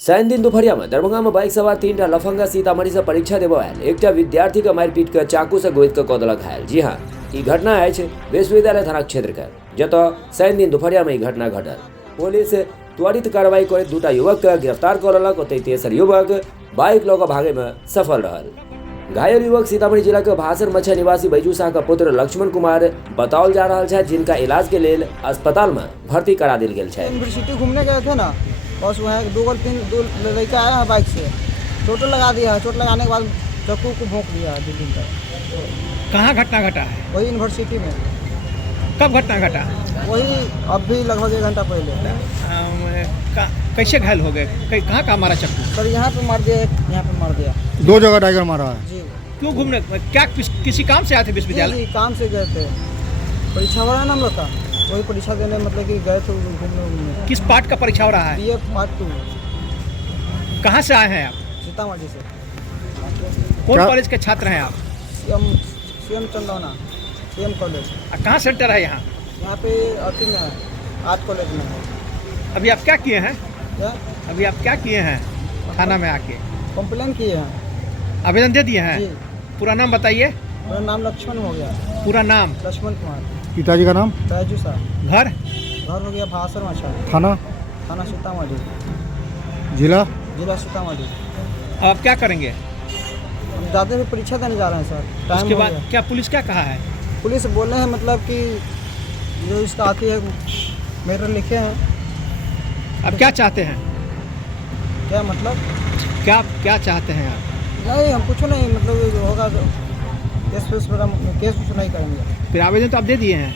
शनि दिन दोपहरिया में दरभंगा में बाइक सवार 3 लफंगा सीतामढ़ी से परीक्षा देव आयल एक विद्यार्थी के मारपीट कर चाकू से गोद के कदल घायल। जी हाँ, ई घटना है विश्वविद्यालय थाना क्षेत्र के, जतः शनि दिन दोपहरिया में घटना घटल। पुलिस त्वरित कार्रवाई कर 2 युवक के गिरफ्तार करलक। ओतहि तेसर युवक बाइक लऽ भागे में सफल रहल। घायल युवक सीतामढ़ी जिला के भासर मछिया निवासी बैजू शाह का पुत्र लक्ष्मण कुमार बताओल जा रहा है, जिनका इलाज के लिए अस्पताल में भर्ती करा दिल गेल है। यूनिवर्सिटी घूमने गए थे ना, बस वहाँ 2 लड़का आया है बाइक से, चोट लगा दिया है। चोट लगाने के बाद चाकू को भोंक दिया है 2 दिन तक। कहाँ घटना घटा है? वही यूनिवर्सिटी में। कब घटना घटा? वही अब भी लगभग 1 घंटा पहले। कैसे घायल हो गए? कहाँ कहाँ मारा चाकू? सर यहाँ पे मार दिया, यहाँ पे मार दिया। 2 जगह टाइगर मारा है जी। क्यों घूमने? क्या किसी काम से आए थे विश्वविद्यालय? जी, काम से गए थे। परीक्षा हो रहा है ना हम लोग का, वही परीक्षा देने मतलब कि गए थे घूमने। किस पार्ट का परीक्षा हो रहा है? BA part 2। कहाँ से आए हैं आप? सीतामढ़ी से। कौन कॉलेज के छात्र हैं आप? CM Chandauna, CM college. कहाँ सेंटर है यहाँ? यहाँ पे अति में है, आर्ट कॉलेज में है। अभी आप क्या किए हैं? क्या अभी आप क्या किए हैं थाना में आके? कंप्लेन किए हैं। आवेदन दे दिए हैं? जी। पूरा नाम बताइए। मेरा नाम लक्ष्मण हो गया। पूरा नाम? लक्ष्मण कुमार। पिताजी का नाम? बैजू शाह। घर? घर हो गया भासर मछिया। थाना? थाना सीतामढ़ी। जिला? जिला सीतामढ़ी। अब आप क्या करेंगे? हम जाते हुए परीक्षा देने जा रहे हैं सर। टाइम उसके हो बाद गया। क्या पुलिस क्या कहा है? पुलिस बोले हैं मतलब कि जो इसका आती है मेरे लिखे हैं। अब क्या चाहते हैं? क्या मतलब? क्या चाहते हैं आप? नहीं, हम कुछ नहीं, मतलब होगा तो केस नहीं करेंगे। फिर आवेदन तो आप दे दिए हैं।